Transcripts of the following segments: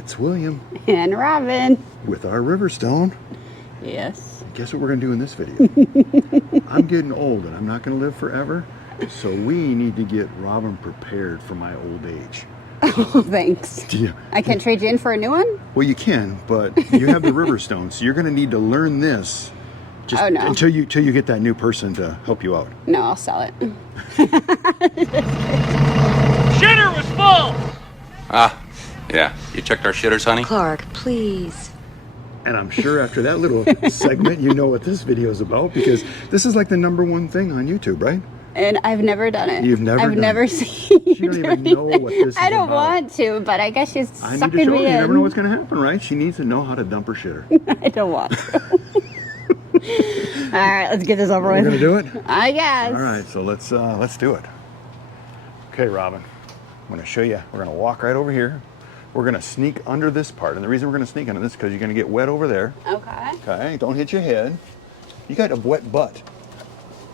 It's William. And Robin. With our Riverstone. Yes. Guess what we're going to do in this video? I'm getting old and I'm not going to live forever. So we need to get Robin prepared for my old age. Oh, thanks. Yeah. I can trade you in for a new one? Well, you can, but you have the Riverstone, so you're going to need to learn this just until you get that new person to help you out. No, I'll sell it. Shitter was full! Ah, yeah. You checked our shitters, honey? Clark, please. And I'm sure after that little segment, you know what this video is about, because this is like the #1 thing on YouTube, right? And I've never done it. You've never I've done never it. seen you She don't even know what this is I don't about. want to, but I guess she's I need to sucking show me her. in. You never know what's going to happen, right? She needs to know how to dump her shitter. I don't want to. All right, let's get this over We're with. going to do it? I guess. All right, so let's do it. Okay, Robin, I'm going to show you. We're going to walk right over here. We're going to sneak under this part. And the reason we're going to sneak under this is because you're going to get wet over there. Okay. Okay, don't hit your head. You got a wet butt.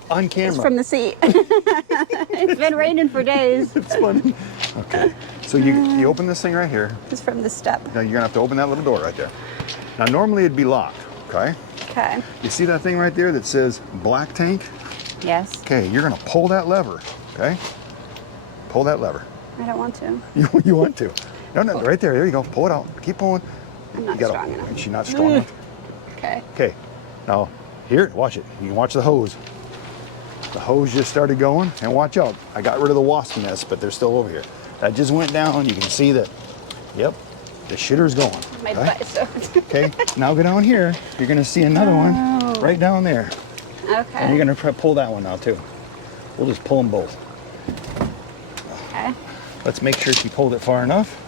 On camera. It's from the seat. It's been raining for days. It's funny. Okay, so you open this thing right here. It's from the step. Now you're going to have to open that little door right there. Now normally it'd be locked, okay? Okay. You see that thing right there that says black tank? Yes. Okay, you're going to pull that lever, okay? Pull that lever. I don't want to. You want to. No, right there. There you go. Pull it out. Keep pulling. I'm not strong enough. She's not strong enough. Okay. Okay. Now, here, watch it. You can watch the hose. The hose just started going, and watch out. I got rid of the wasp nest, but they're still over here. That just went down. You can see that, yep, the shitter's going. My okay? butt is soaked. Okay, now go down here. You're going to see another one right down there. Okay. And you're going to pull that one now, too. We'll just pull them both. Okay. Let's make sure she pulled it far enough.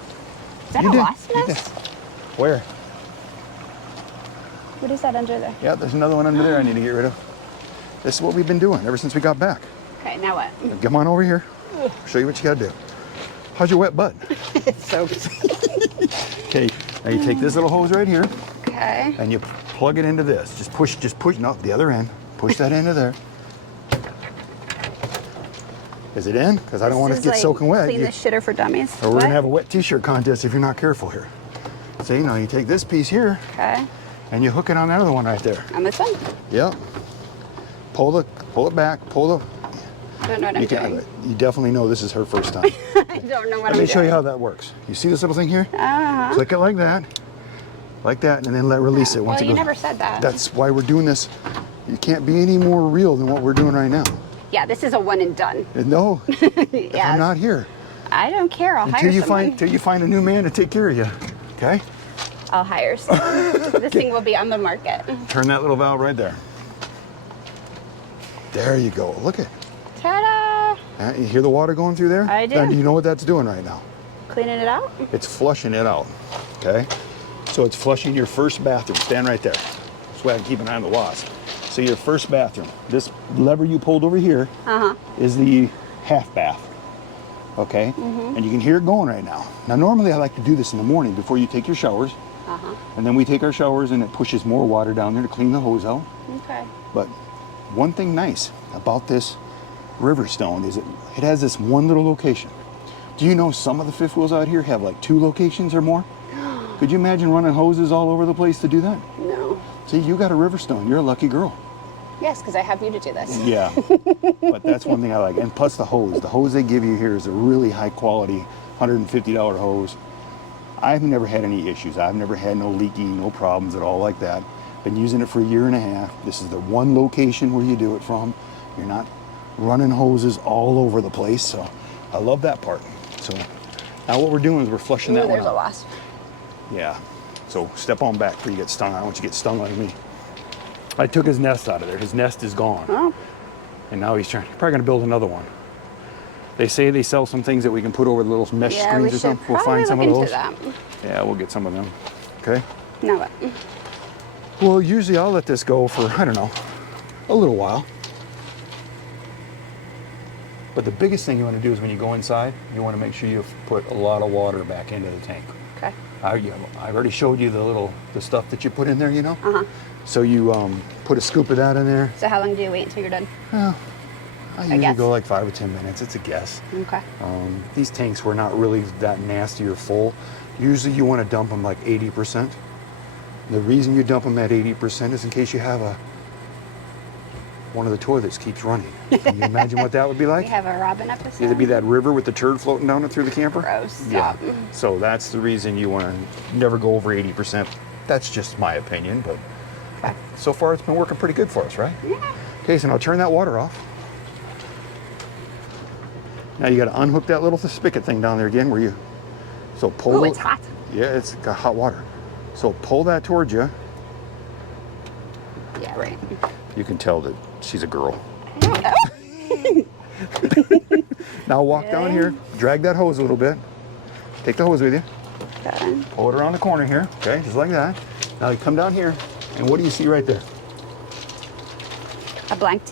Is that a wasp nest? Where? What is that under there? Yeah, there's another one under there I need to get rid of. This is what we've been doing ever since we got back. Okay, now what? Come on over here. I'll show you what you got to do. How's your wet butt? It's soaked. Okay, now you take this little hose right here. Okay. And you plug it into this. Just push, no, the other end. Push that into there. Is it in? Because I don't want it to get soaking wet. Clean the shitter for dummies. Or we're going to have a wet t-shirt contest if you're not careful here. See, now you take this piece here. Okay. And you hook it on that other one right there. On this one? Yep. Pull it back, pull the... I don't know what I'm doing. You definitely know this is her first time. I don't know what I'm doing. Let me show you how that works. You see this little thing here? Uh-huh. Click it like that, and then release it. Once Well, it you goes. never said that. That's why we're doing this. You can't be any more real than what we're doing right now. Yeah, this is a one and done. No, Yeah. I'm not here. I don't care. I'll hire someone. Until you find a new man to take care of you, okay? I'll hire someone. This thing will be on the market. Turn that little valve right there. There you go. Look at it. Ta-da! You hear the water going through there? I do. Then you know what that's doing right now. Cleaning it out? It's flushing it out, okay? So it's flushing your first bathroom. Stand right there. That's why I keep an eye on the wasp. So your first bathroom, this lever you pulled over here is the half bath, okay? And you can hear it going right now. Now, normally I like to do this in the morning before you take your showers. And then we take our showers and it pushes more water down there to clean the hose out. Okay. But one thing nice about this Riverstone is it has this one little location. Do you know some of the fifth wheels out here have like 2 locations or more? Could you imagine running hoses all over the place to do that? No. See, you got a Riverstone. You're a lucky girl. Yes, because I have you to do this. Yeah. But that's one thing I like. And plus the hose. The hose they give you here is a really high quality $150 hose. I've never had any issues. I've never had no leaking, no problems at all like that. Been using it for a year and a half. This is the one location where you do it from. You're not running hoses all over the place. So I love that part. So now what we're doing is we're flushing that one There's out. a wasp. Yeah. So step on back before you get stung. I don't want you to get stung like me. I took his nest out of there. His nest is gone. Oh. And now he's probably going to build another one. They say they sell some things that we can put over the little mesh screens or something. We'll find some of those. That. Yeah, we'll get some of them. Okay. Now what? Well, usually I'll let this go for, I don't know, a little while. But the biggest thing you want to do is when you go inside, you want to make sure you put a lot of water back into the tank. Okay. I've already showed you the stuff that you put in there, you know? So you put a scoop of that in there. So how long do you wait until you're done? Well, I usually guess. go like 5 or 10 minutes. It's a guess. Okay. These tanks were not really that nasty or full. Usually you want to dump them like 80%. The reason you dump them at 80% is in case you have one of the toilets keeps running. Can you imagine what that would be like? We have a Robin episode. It'd be that river with the turd floating down it through the camper. Gross. Yeah. Stop. So that's the reason you want to never go over 80%. That's just my opinion, but Okay. so far it's been working pretty good for us, right? Yeah. Okay, so now turn that water off. Now you got to unhook that little spigot thing down there again where you, so pull. Oh, it's hot. Yeah, it's got hot water. So pull that towards you. Yeah, right. You can tell that she's a girl. Now walk down here, drag that hose a little bit. Take the hose with you. Okay. Pull it around the corner here, okay, just like that. Now you come down here, and what do you see right there? A black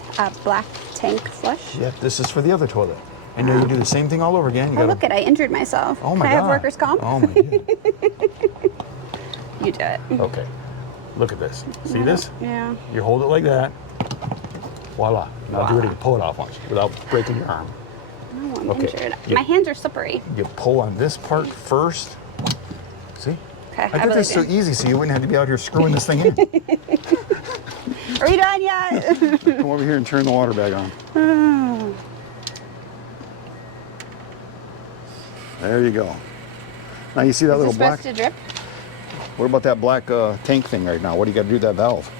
tank flush. Yep, this is for the other toilet. And now you do the same thing all over again. You Oh, gotta, look it! I injured myself. oh my Can I God. have workers' comp? Oh my God. You do it. Okay, look at this. See this? Yeah. You hold it like that. Voila. Now do it again. Pull it off once without breaking your arm. No, I'm Okay. injured. You- My hands are slippery. You pull on this part first. See? Okay, I did believe this so you. easy so you wouldn't have to be out here screwing this thing in. Are we done yet? Come over here and turn the water back on. There you go. Now you see that Is little it black. supposed to drip? What about that black tank thing right now? What do you got to do with that valve?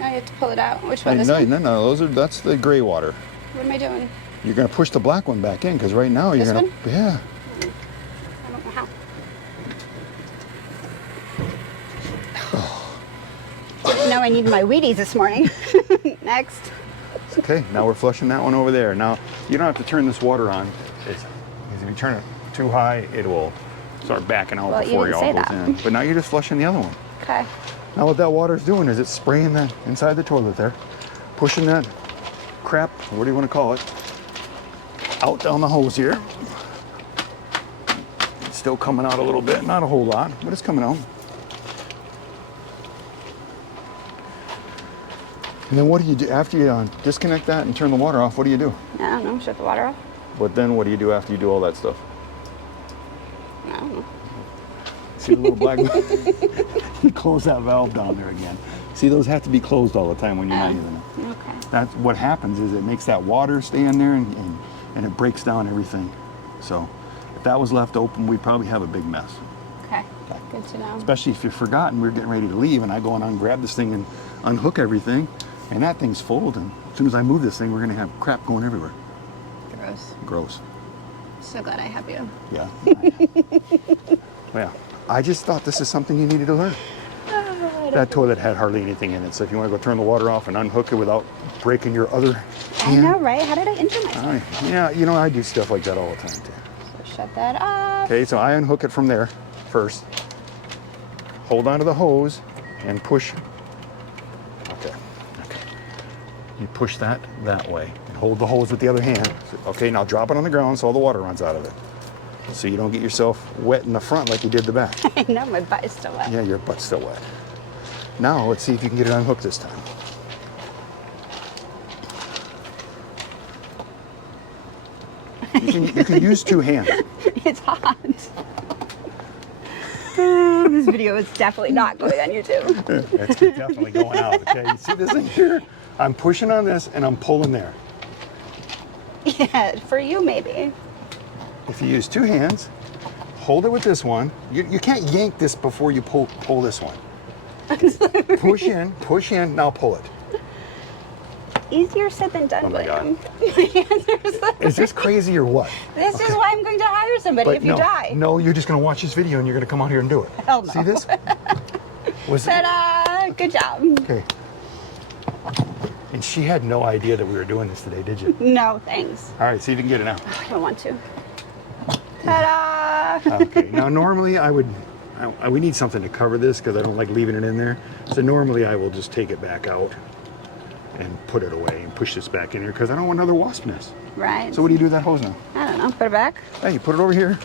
No, you have to pull it out. Which one? This No, one? no. That's the gray water. What am I doing? You're gonna push the black one back in because right now you're This gonna. one? Yeah. I don't know how. Didn't know I needed my Wheaties this morning. Next. Okay. Now we're flushing that one over there. Now you don't have to turn this water on. Because if you turn it too high, it will start backing out Well, you before it didn't all say goes that. in. But now you're just flushing the other one. Okay. Now what that water's doing is it's spraying the inside the toilet there, pushing that crap, what do you want to call it, out down the hose here. It's still coming out a little bit, not a whole lot, but it's coming out. And then what do you do after you disconnect that and turn the water off? What do you do? I don't know. Shut the water off. But then what do you do after you do all that stuff? I don't know. See the little black you close that valve down there again. See, those have to be closed all the time when you're not using them. Okay. That's what happens is it makes that water stay in there and it breaks down everything. So if that was left open, we'd probably have a big mess. Okay. Good to know. Especially if you're forgotten, we're getting ready to leave and I go and grab this thing and unhook everything and that thing's full. And as soon as I move this thing, we're gonna have crap going everywhere. Gross. Gross. So glad I have you. Yeah. Yeah. I just thought this is something you needed to learn. That toilet had hardly anything in it, so if you want to go turn the water off and unhook it without breaking your other I hand. know, right? How did I injure myself? All right. Yeah, you know, I do stuff like that all the time too. So shut that off. Okay, so I unhook it from there first. Hold onto the hose and push. Okay. You push that way. Hold the hose with the other hand. Okay, now drop it on the ground so all the water runs out of it. So you don't get yourself wet in the front like you did the back. I know, my butt is still wet. Yeah, your butt's still wet. Now let's see if you can get it unhooked this time. You can use two hands. It's hot. This video is definitely not going on YouTube. It's definitely going out. Okay, you see this thing here? I'm pushing on this and I'm pulling there. Yeah, for you maybe. If you use two hands, hold it with this one. You can't yank this before you pull this one. Push in, now pull it. Easier said than done, Oh my God. William. My hands are so- Is this crazy or what? This is why I'm going to hire somebody if you no, die. no, you're just gonna watch this video and you're gonna come out here and do it. Hell no. See this? Ta-da! Good job. Okay. And she had no idea that we were doing this today, did you? No, thanks. All right, see if you can get it now. I don't want to. Ta-da! Okay. Now, normally we need something to cover this because I don't like leaving it in there. So normally I will just take it back out and put it away and push this back in here because I don't want another wasp nest. Right. So what do you do with that hose now? I don't know. Put it back. Hey, you put it over here.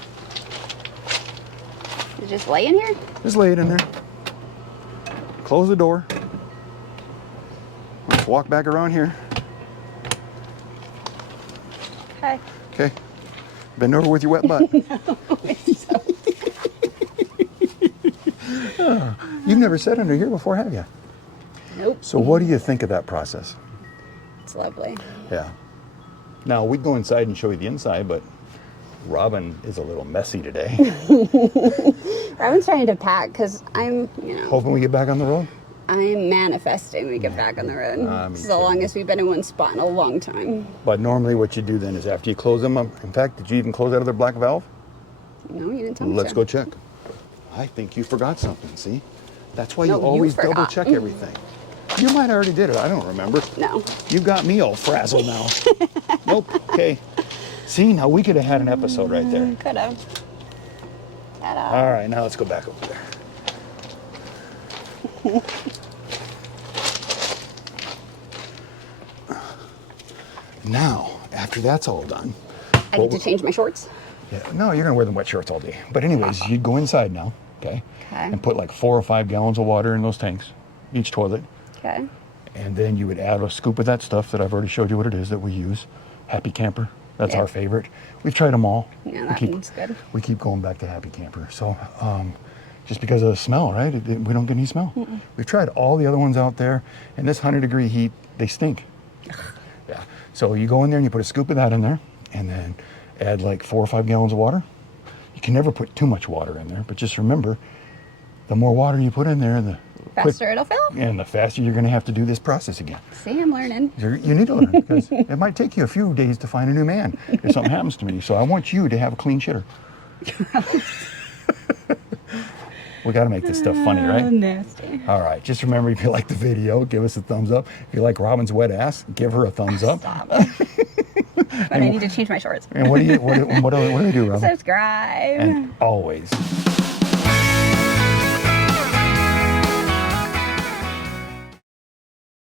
You just lay in here? Just lay it in there. Close the door. Let's walk back around here. Okay. Okay. Bend over with your wet butt. You've never sat under here before, have you? Nope. So what do you think of that process? It's lovely. Yeah. Now, we'd go inside and show you the inside, but Robin is a little messy today. Robin's trying to pack because I'm, Hoping we get back on the road. I'm manifesting we get back on the road. me This is the too. longest we've been in one spot in a long time. But normally what you do then is after you close them up, in fact, did you even close out of their black valve? No, you didn't tell me. Let's so. go check. I think you forgot something, see? That's why No, you you always forgot. double check everything. You might have already did it. I don't remember. No. You got me all frazzled now. Nope. Okay. See, now we could have had an episode right there. Could have. All right, now let's go back over there. Now, after that's all done, I need to change my shorts. yeah, no, you're gonna wear the wet shirts all day. But anyways, you'd go inside now, okay, and put like 4 or 5 gallons of water in those tanks, each toilet, Okay. and then you would add a scoop of that stuff that I've already showed you what it is that we use. Happy Camper, that's Yeah. our favorite. We've tried them all. Yeah, We that keep- one's good. We keep going back to Happy Camper. So, just because of the smell, right? We don't get any smell. We've tried all the other ones out there, and this 100-degree heat, they stink. Yeah. So you go in there and you put a scoop of that in there, and then add like 4 or 5 gallons of water. You can never put too much water in there, but just remember, the more water you put in there, the Faster it'll fill. and the faster you're going to have to do this process again. See, I'm learning. You need to learn because it might take you a few days to find a new man if something happens to me. So I want you to have a clean shitter. We got to make this stuff funny, right? Nasty. All right. Just remember, if you like the video, give us a thumbs up. If you like Robin's wet ass, give her a thumbs up. Stop. But I need to change my shorts. And what do we do, Robin? Subscribe. And always